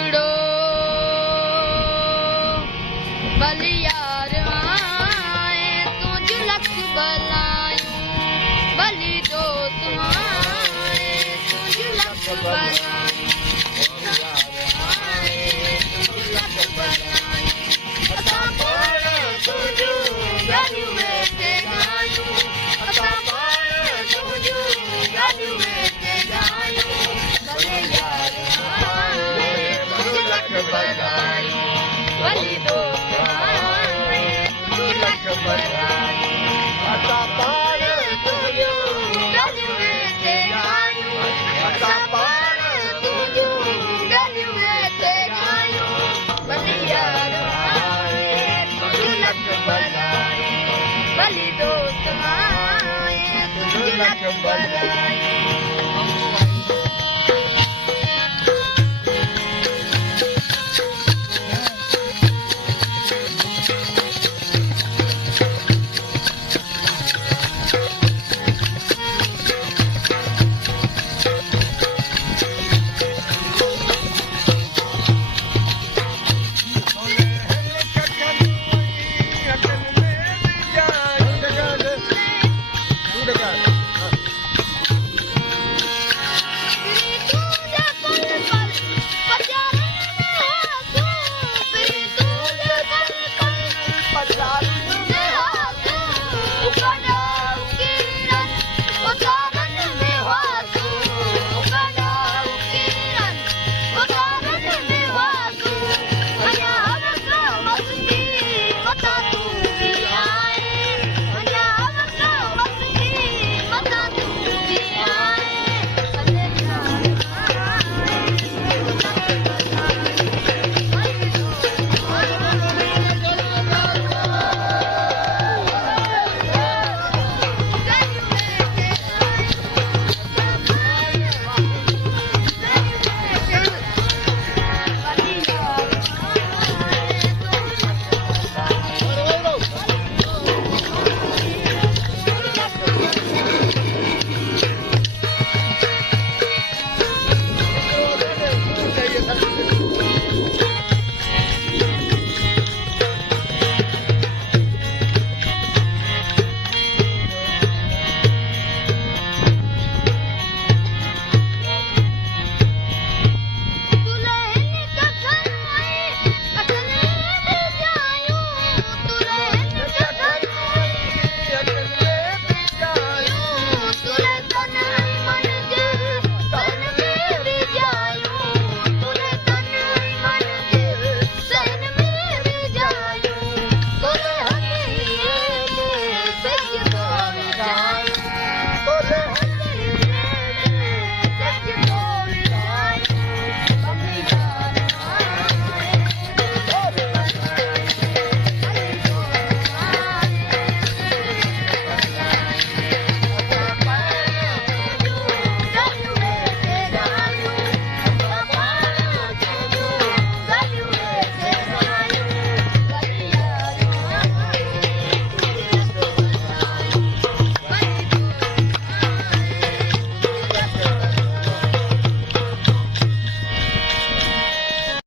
हिकिड़ो बलियार आए तुझ लख बलायूं बली दोस्त आए तुझ लख बलायूं असां पाण तुंहिंजूं ॻाल्हियूं वेठे ॻायूं असां पाण तुंहिंजूं ॻाल्हियूं वेठे ॻायूं बलियार आए तुझ लख बलायूं बली दोस्त आए तुझ लख बलायूं असां पाण तुंहिंजूं ॻाल्हियूं वेठे ॻायूं असां पाण तुंहिंजूं ॻाल्हियूं वेठे ॻायूं बलियार आए तुझ लख बलायूं बली दोस्त आए तुझ लख बलायूं